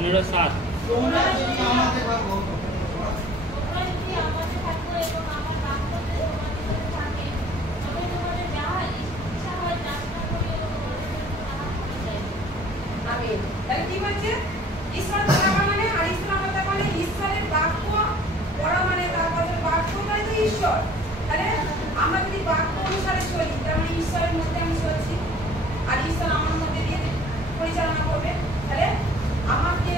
15:7। তোমরা যদি আমাকে থাকো, তোমরা যদি আমাদের থাকো এবং আমার বাক্য যে তোমাদের মধ্যে থাকে, তবে তোমাদের যাহা ইচ্ছা হয় যাচনা করি এবং তোমাদের জন্য তাহা করা যাইবে। আমিন। তাহলে কি বলছে? ঈশ্বর থাকা মানে, আর ঈশ্বর আমাদের মানে ঈশ্বরের বাক্য পড়া মানে তার কথা বাক্যটাই তো ঈশ্বর। তাহলে আমরা যদি বাক্য অনুসারে চলি, তার মানে ঈশ্বরের মধ্যে আমি চলছি, আর ঈশ্বর আমার মধ্যে দিয়ে পরিচালনা করবে। তাহলে আমাকে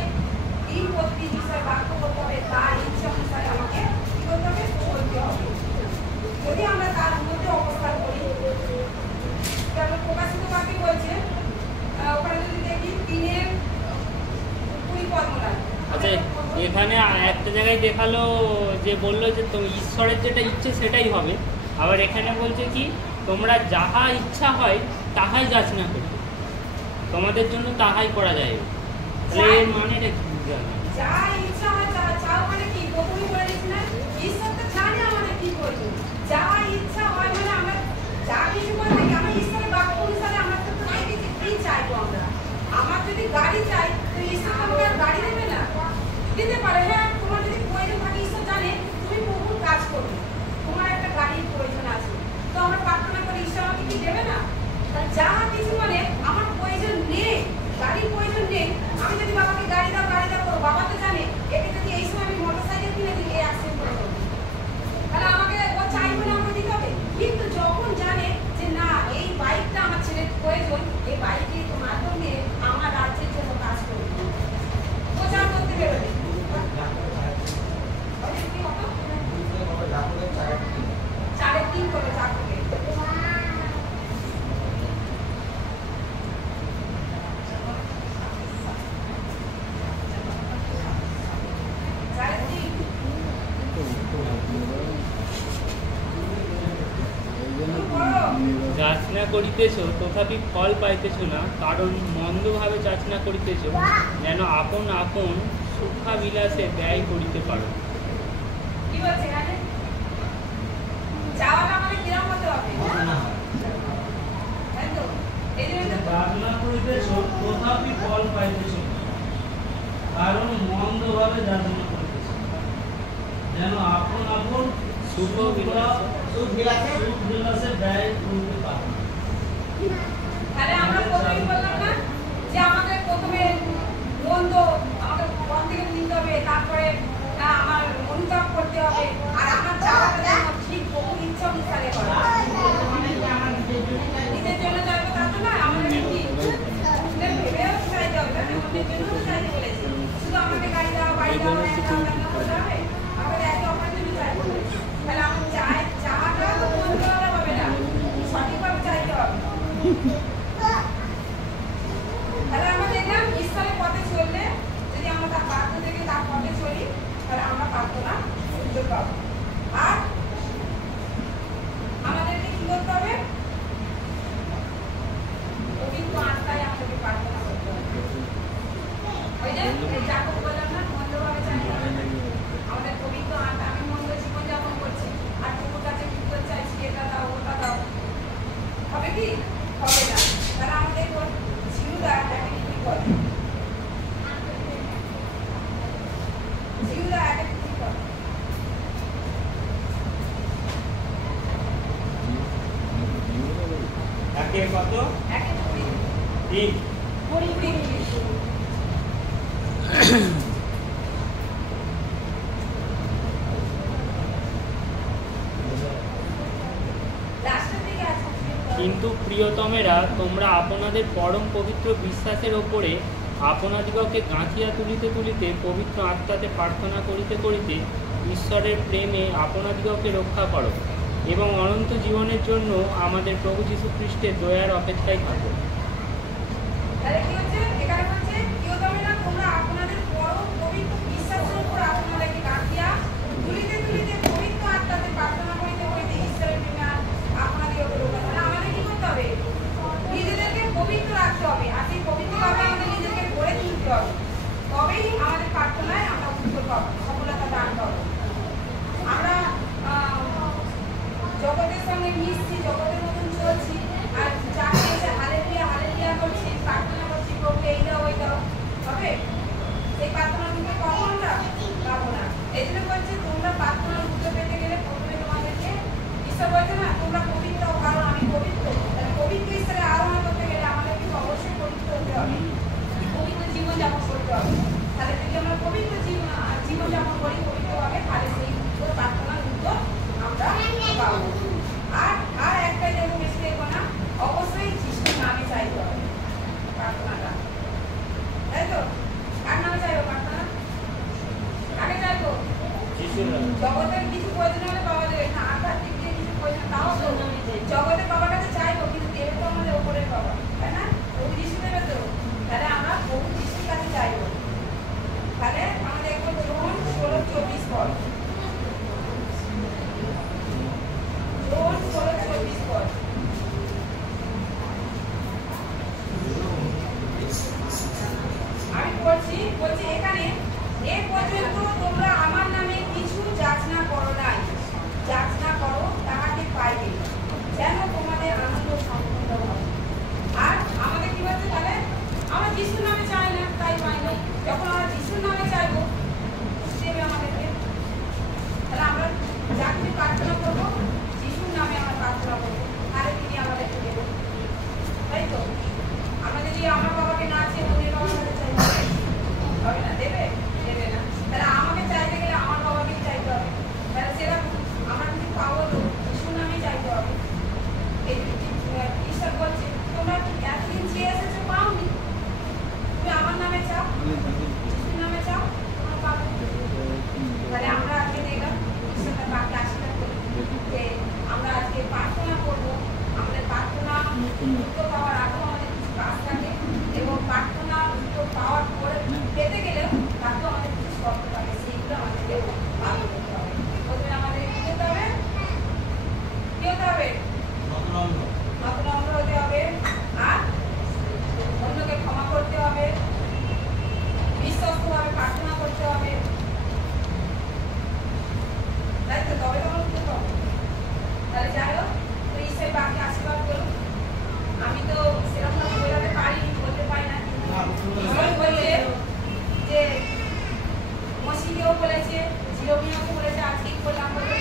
দিন প্রতিদিন ঈশ্বরের বাক্য করতে হবে, তার ইচ্ছা অনুসারে আমাকে কি করতে হবে? চলতে হবে। যদি আমরা তার মধ্যে অবস্থান করি, তাহলে প্রকাশিত বাক্যে বলছে, ওখানে যদি দেখি 3:20 পদ্মরাজ। আচ্ছা, এখানে একটা জায়গায় দেখালো যে বললো যে তুমি ঈশ্বরের যেটা ইচ্ছে সেটাই হবে, আবার এখানে বলছে কি তোমরা যাহা ইচ্ছা হয় তাহাই যাচনা করবে, তোমাদের জন্য তাহাই করা যায়। তাহলে এর মানেটা কি বুঝলাম? যা ইচ্ছা হয় তা চাও মানে কি? প্রথমেই বলে দিচ্ছি না, ঈশ্বর তো জানে আমাদের কি প্রয়োজন। যা ইচ্ছা হয় মানে আমরা যা কিছু করে থাকি, আমরা ঈশ্বরের বাক্য অনুসারে আমরা তো তাই কিছু কি চাইবো আমরা। আমার যদি গাড়ি চাই, তো ঈশ্বর আমাকে আর গাড়ি দেবে না? দিতে পারে। হ্যাঁ, তোমার যদি প্রয়োজন থাকে, ঈশ্বর জানে তুমি বহু কাজ করবে, তোমার একটা গাড়ির প্রয়োজন আছে, তো আমরা প্রার্থনা করি ঈশ্বর আমাকে কি দেবে না? যা কিছু মানে আমার প্রয়োজন নেই, গাড়ির প্রয়োজন নেই, আমি যদি বাবাকে গাড়ি দাও করো, বাবা তো জানে একে যদি এই সময় আমি মোটরসাইকেল কিনে দিই এই অ্যাক্সিডেন্ট করে দেবো, তাহলে আমাকে ও চাইবে না আমাকে দিতে হবে। কিন্তু যখন জানে যে না এই বাইকটা আমার ছেলের প্রয়োজন, এই বাইকের মাধ্যমে আমার রাজ্যের জন্য কাজ করবে, ও যা করতে দেবে। কি হতো? 3:30 করে চাকরি। যাচনা করিতেছ তথাপি ফল পাইতেছ না, কারণ মন্দভাবে যাচনা করিতেছ, যেন আপন আপন সুখাবিলাসে ব্যয় করিতে পারো। কি বলছে এখানে? চাওয়াটা আমাদের কিরকম হতে হবে? তাই তো? এই জন্য তো যাচনা করিতেছ তথাপি ফল পাইতেছ না, কারণ মন্দভাবে যাচনা করিতেছ, যেন আপন আপন সুখবিলাসে ব্যয় করতে পারো। তাহলে আমরা প্রথমেই বললাম না যে আমাকে প্রথমে মন্দ আমাকে মন থেকে নিতে হবে, তারপরে আমার অনুতাপ করতে হবে, আর আমার চাওয়াটা যেন ঠিক বহু ইচ্ছা অনুসারে হয়। নিজের জন্য চাইবো তা তো নয়, আমাদের কি ভেবেও চাইতে হবে, অন্যের জন্য তো চাইতে বলেছি। শুধু আমাকে গাড়ি দাও বাড়ি দাও করতে হবে, আমাদের একে অপরের জন্য চাইতে বলেছি। তাহলে আমার চাওয়াটা তো মন্দ হলে হবে না, সঠিকভাবে চাইতে হবে। তাহলে আমরা দেখলাম ঈশ্বরের পথে চললে, যদি আমরা তার বাক্য থেকে তার পথে চলি, তাহলে আমরা প্রার্থনা সুযোগ পাবো। আর আমাদেরকে কি করতে হবে? পবিত্র আত্মায় আমাদেরকে প্রার্থনা করতে হবে। ওই যে যাকব বললাম না, মন্দভাবে চাইতে হবে না, আমাদের পবিত্র আত্মা। আমি মন্দ জীবনযাপন করছি আর তোমার কাছে কি করতে চাইছি, এটা দাও ওটা দাও, হবে কি? হবে না। তাহলে আমাদের জিহুদা একে কি করে? জিহুদা একে কি করে? একে কত? একে 3। 20 লাস্টের দিকে আছে। কিন্তু প্রিয়তমেরা, তোমরা আপনাদের পরম পবিত্র বিশ্বাসের ওপরে আপনাদিগকে গাঁথিয়া তুলিতে তুলিতে পবিত্র আত্মাতে প্রার্থনা করিতে করিতে ঈশ্বরের প্রেমে আপনাদিগকে রক্ষা করো, এবং অনন্ত জীবনের জন্য আমাদের প্রভু যীশু খ্রিস্টের দয়ার অপেক্ষায় থাকো। তাহলে কি হচ্ছে? এখানে বলছে প্রিয়তমেরা, তোমরা আপনাদের পরম পবিত্র বিশ্বাসের উপর আপনাদেরকে গাঁথিয়া তুলিতে তুলিতে পবিত্র আত্মাতে প্রার্থনা করিতে করিতে ঈশ্বরের প্রেমে আপনাদিগকে রক্ষা করো। আমাদের কি করতে হবে? নিজেদেরকে পবিত্র রাখতে হবে, আর সেই পবিত্রভাবে আমাদের নিজেকে গড়ে তুলতে হবে, তবেই আমাদের প্রার্থনায় আমরা উত্তর পাবো, সফলতা দান পাবো। আমরা জগতের সঙ্গে মিশছি, জগতের মতন চলছি, আর যাকে এসে হালেলুয়া হালেলুয়া করছি, প্রার্থনা করছি, করতে হবে। তাহলে যদি আমরা পবিত্র জীবনযাপন করি পবিত্রভাবে, তাহলে সেই প্রার্থনার উত্তর আমরা পাবো। আর একটাই দেখো বেশি দেখবো না, অবশ্যই যিশুর নামে চাইতে হবে প্রার্থনাটা, তাই তো? কার নামে চাইবো প্রার্থনা? কাকে চাইবো? জগতের কিছু প্রয়োজন হলে বাবা দেবে না, আধ্যাত্মিক যে কিছু প্রয়োজন তাও তো জগতের বাবার কাছে চাইবো, কিন্তু দেবে তো আমাদের ওপরের বাবা, তাই না? প্রভু যিশু দেবে তো, তাহলে আমরা প্রভু যিশুর কাছে চাইবো। তাহলে আমরা দেখবো যোহন 16:24 পদ, যোহন 16:24 পদ। আমি বলছি এখানে, এ পর্যন্ত তোমরা আমার নামে কিছু যাচনা করো নাই, যাচনা করো তাহাকে পাইবে, যেন তোমাদের আনন্দ সম্পূর্ণ হয়। আর আমাদের কি বলছে? তাহলে আমরা যিশুর নামে চাই না, তাই পাই না। যখন আমরা যিশুর নামে চাইবো দেবে আমাদেরকে। তাহলে আমরা যা কিছু প্রার্থনা করবো যিশুর নামে আমরা প্রার্থনা করবো, তাহলে তিনি আমাদেরকে দেবেন, তাই তো? আমরা যদি আমার বাবাকে না চেয়ে মনের বাবার কাছে চাই হবে না, দেবে না। তাহলে আমাকে চাইতে গেলে আমার বাবাকেই চাইতে হবে। তাহলে সেরকম আমরা যদি পাবো তো যিশুর নামেই চাইতে হবে। এই ঈশ্বর বলছে তোমরা এতদিন চেয়ে এসেছো পাওনি, তুমি আমার নামে চাও, যিশুর নামে চাও, তোমরা পাবে। তাহলে আমরা আজকে দেখলাম ঈশ্বরের বাক্যে আশীর্বাদ করি যে আমরা আজকে প্রার্থনা করবো। আমাদের প্রার্থনা উত্তর পাওয়ার আগেও আমাদের কিছু কাজ থাকে, এবং প্রার্থনা উত্তর পাওয়ার পরে পেতে গেলেও তাকেও আমাদের কিছু শর্ত থাকে, সেইগুলো আমাদেরকে পালন করতে হবে। প্রথমে আমাদের কি হতে হবে? নতুন হতে হবে, আর অন্যকে ক্ষমা করতে হবে, বিশ্বস্তভাবে প্রার্থনা করতে হবে, তাই তো? তবে তো আমরা উত্তর পাবো। তাহলে যাই হোক, তো ঈশ্বরের বাক্যে আশীর্বাদ করুন। আমি তো সেরকম ভাবে বোঝাতে পারি, বলতে পারি না, কিন্তু বলছে যে মসিকেও বলেছে, জিরোমিয়াকে বলেছে, আজকে বললাম বলতে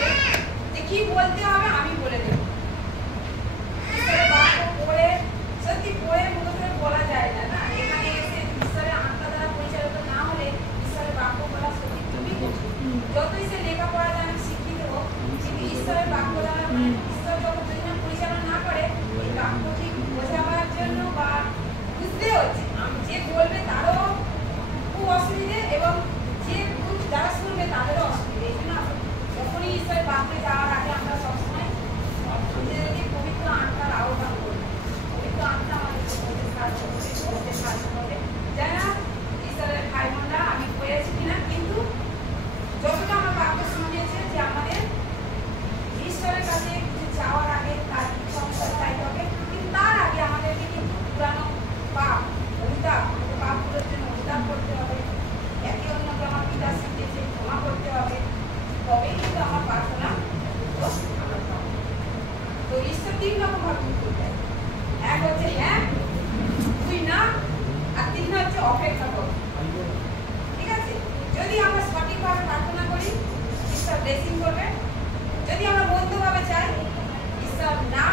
যে কি বলতে হবে আমি বলে দেব। ঈশ্বরের বাক্য পড়ে, সত্যি পড়ে মুখে করে বলা যায় না, না? এখানে এসে ঈশ্বরের আত্মা দ্বারা পরিচালিত না হলে ঈশ্বরের বাক্য বলা সত্যি খুবই কঠিন। যতই সে লেখাপড়া জানে, শিক্ষিত হোক, কিন্তু ঈশ্বরের বাক্য দ্বারা মানে ঈশ্বর যখন যদি না পরিচালনা না করে, এই বাক্য ঠিক বোঝাবার জন্য বা বুঝতে হচ্ছে, যে বলবে তারও খুব অসুবিধে, এবং যে যারা শুনবে তাদেরও অসুবিধে। এই জন্য যখনই ঈশ্বরের বাক্যে যাওয়ার আগে আমরা সবসময় নিজেদেরকে পবিত্র আত্মার আহ্বান করি। পবিত্র আত্মা আমাদেরকে বলতে সাহায্য করবে, বলতে সাহায্য করবে। জানি না ঈশ্বরের ভাই বোনরা আমি পড়েছি কিনা, কিন্তু যতটা আমার বাক্য শুনিয়েছে যে আমাদের ঈশ্বরের কাছে কিছু চাওয়ার আগে তার কিছু অংশ চাইতে হবে, কিন্তু তার আগে আমাদেরকে কিন্তু পুরানো পাপ পাপগুলোর জন্য অনুতাপ করতে হবে। একে অন্যকে আমার পিতা শিখেছে ক্ষমা করতে হবে, তবেই কিন্তু আমার প্রার্থনা আমরা পাবো। তো ঈশ্বর 3 রকম ভাবে উত্তর দেয়। এক হচ্ছে হ্যাঁ, 2 না, আর 3 হচ্ছে অপেক্ষা করো। ঠিক আছে? যদি আমরা সঠিকভাবে প্রার্থনা করি ঈশ্বর ব্লেসিং করবে। যদি আমরা বন্ধুভাবে চাই ঈশ্বর না,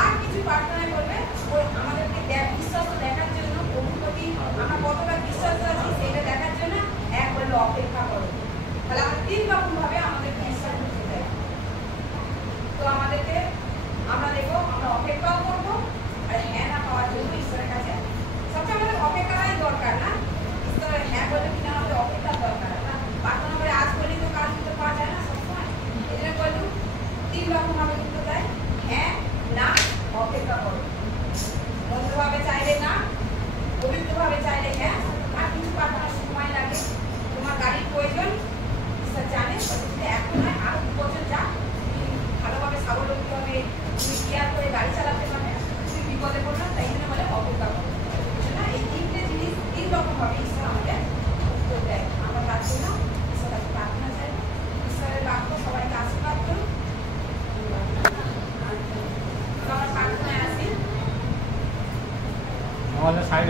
আর কিছু প্রার্থনা করবে আমাদেরকে বিশ্বাস দেখার জন্য, প্রভুর প্রতি আমরা কতটা বিশ্বাস আছি সেটা দেখার জন্য। এক হলো অপেক্ষা করো। তাহলে আমরা 3 রকম ভাবে আমাদেরকে ঈশ্বর বুঝতে দেয়। তো আমাদেরকে আমরা দেখবো আমরা অপেক্ষাও করবো, আর হ্যাঁ না পাওয়ার জন্য ঈশ্বরের কাছে সবচেয়ে আমাদের অপেক্ষাটাই দরকার, না? ঈশ্বরের হ্যাঁ বলে কিনা আমাদের অপেক্ষার দরকার, না? প্রার্থনা করে আজ বলি তো কাজ দিতে পাওয়া যায় না সবসময়। এই জন্য বললু 3 রকম ভাবে উত্তর দেয়, হ্যাঁ, না, অপেক্ষা করো। বন্ধুভাবে চাইলে না, পবিত্রভাবে চাইলে হ্যাঁ, আর কিছু প্রার্থনার সময় লাগে। তোমার গাড়ির প্রয়োজন, ঈশ্বর জানে, এখন নয়, আরো 2 বছর যাক, তুমি ভালোভাবে স্বাবলম্বী হবে, তুমি কেয়ার করে গাড়ি চালাতে পারবে, তুমি বিপদে পড়বে না, তাই জন্য বলে অপেক্ষা করো। এই 3টে জিনিস 3 রকম ভাবে ঈশ্বর আমাদের উত্তর দেয়। আমরা তার জন্য ঈশ্বরের কাছে প্রার্থনা চাই। ঈশ্বরের বাক্য সবাইকে আশীর্বাদ করুন। আমরা প্রার্থনায় আসি।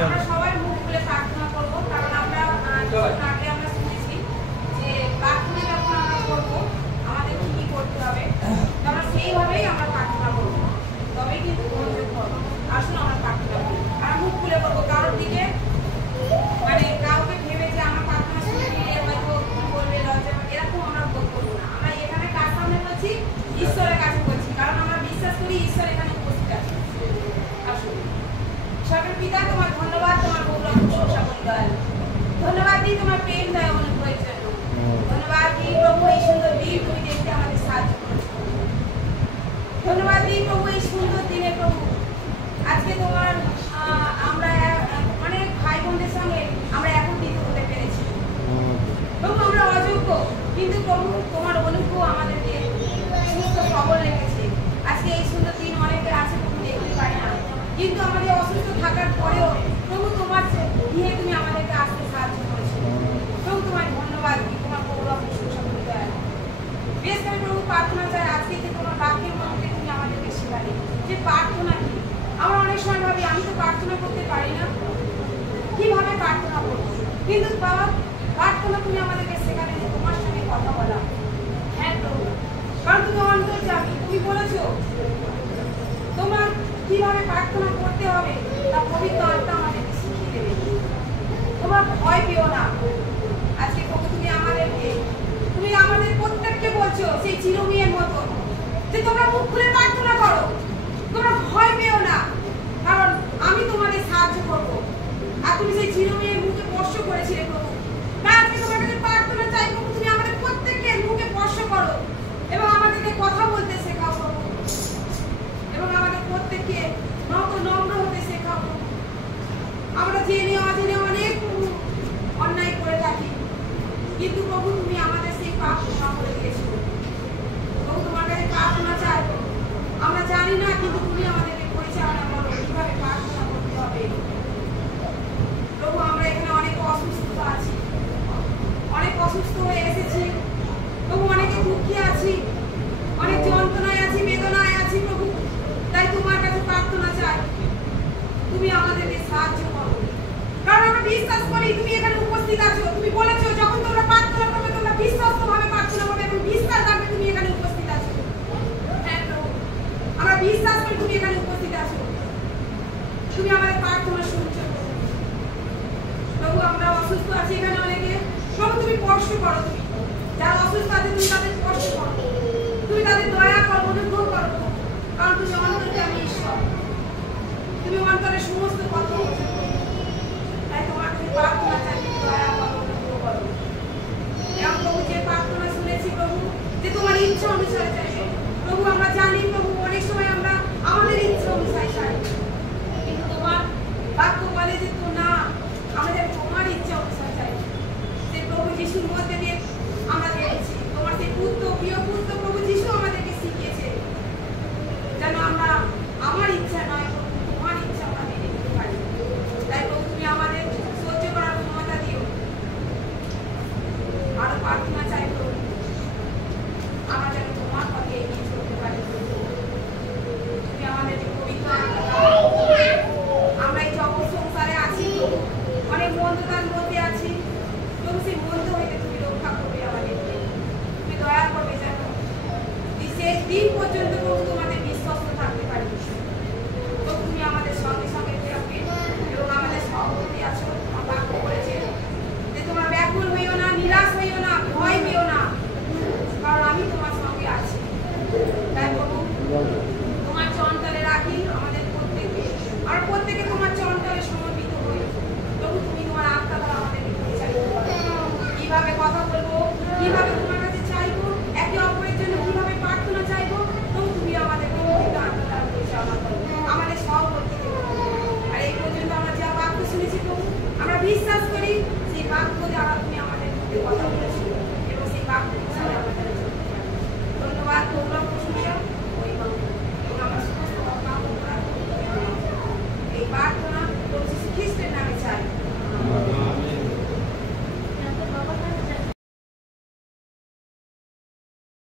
আমরা সবাই মুখ খুলে প্রার্থনা করবো, কারণ আমরা আগে আমরা শুনেছি যে প্রার্থনা যখন আমরা করবো আমাদের কি কি করতে হবে, আমরা সেইভাবেই আমরা প্রার্থনা করবো, তবেই কিন্তু মনোযোগ হবে। আসুন আমরা প্রার্থনা করি, আমরা মুখ খুলে করবো, কারোর দিকে মানে সুশাবন দয়াল। ধন্যবাদ দিই তোমার প্রেম দয়া অনুগ্রহের জন্য। ধন্যবাদ দিই প্রভু এই সুন্দর দিন তুমি দেখতে আমাদের সাহায্য করেছো। ধন্যবাদ দিই প্রভু এই সুন্দর দিনে প্রভু আজকে তোমার আমরা অনেক ভাই বোনদের সঙ্গে আমরা একত্রিত হতে পেরেছি। প্রভু আমরা অযোগ্য, কিন্তু প্রভু তোমার অনুগ্রহ আমাদেরকে সুস্থ সবল রেখেছে। আজকে এই সুন্দর দিন অনেকের আছে প্রভু দেখতে পাই না, কিন্তু আমাদের অসুস্থ থাকার পরেও প্রভু তোমার দিয়ে তুমি আমাদেরকে আসতে সাহায্য করেছো। প্রভু তোমার ধন্যবাদ দিই, তোমার গৌরব প্রশংসা করতে হয়। বেশ করে প্রভু প্রার্থনা চাই আজকে যে তোমার বাক্যের মধ্যে তুমি আমাদেরকে শেখালে যে প্রার্থনা কি। আমরা অনেক সময় ভাবি আমি তো প্রার্থনা করতে পারি না, কিভাবে প্রার্থনা করবো, কিন্তু বাবা প্রার্থনা তুমি আমাদেরকে শেখালে যে তোমার সঙ্গে কথা বলা। হ্যাঁ প্রভু, কারণ তুমি অন্তর্যামী, তুমি বলেছো তোমার কিভাবে প্রার্থনা করতে হবে তা পবিত্র আত্মা আমাদেরকে শিখিয়ে দেবে। তোমার ভয় পেও না। আজকে প্রভু তুমি আমাদের প্রত্যেককে বলছো সেই চিরমিয়ের মতো যে তোমরা মুখ খুলে প্রার্থনা করো, তোমরা ভয় পেও না, কারণ আমি তোমাদের সাহায্য করব। আর তুমি সেই চিরমিয়ের মুখে স্পর্শ করেছিলে প্রভু। তাই আজকে তোমার কাছে প্রার্থনা চাই প্রভু, তুমি আমাদের প্রত্যেককে মুখে স্পর্শ করো এবং আমাদেরকে কথা বলতে শেখাও প্রভু, এবং আমাদের প্রত্যেককে নম্র হতে শেখাও প্রভু। আমরা জেনে অজেনে অনেক অন্যায় করে থাকি, কিন্তু প্রভু তুমি আমাদের সেই পাপ ক্ষমা করে দিয়েছো। প্রভু তোমার কাছে প্রার্থনা চাই, আমরা জানি না, কিন্তু তুমি আমাদেরকে পরিচালনা করো কিভাবে প্রার্থনা করতে হবে। প্রভু আমরা এখানে অনেক অসুস্থ আছি, অনেক অসুস্থ হয়ে এসেছি প্রভু, অনেকে দুঃখী আছি, অনেক যন্ত্রণায় আছি, বেদনায় আছি প্রভু। তাই তোমার কাছে প্রার্থনা চাই তুমি আমাদেরকে সাহায্য করো, কারণ আমরা বিশ্বাস করি তুমি এখানে উপস্থিত আছো। তুমি বলেছো যখন তোমরা প্রার্থনা করবে তোমরা বিশ্বস্তভাবে প্রার্থনা করবে এবং বিশ্বাস রাখবে তুমি এখানে উপস্থিত আছো। হ্যাঁ প্রভু, আমরা বিশ্বাস করি তুমি এখানে উপস্থিত আছো, তুমি আমাদের প্রার্থনা শুনছো প্রভু। আমরা অসুস্থ আছি এখানে অনেকে, প্রভু তুমি স্পর্শ করো, তুমি যারা অসুস্থ আছে তুমি তাদের স্পর্শ করো, তুমি তাদের দয়া করো, অনুগ্রহ করো, কারণ তুমি অন্তরে আমি ঈশ্বর, তুমি অন্তরে সমস্ত কথা বলছো।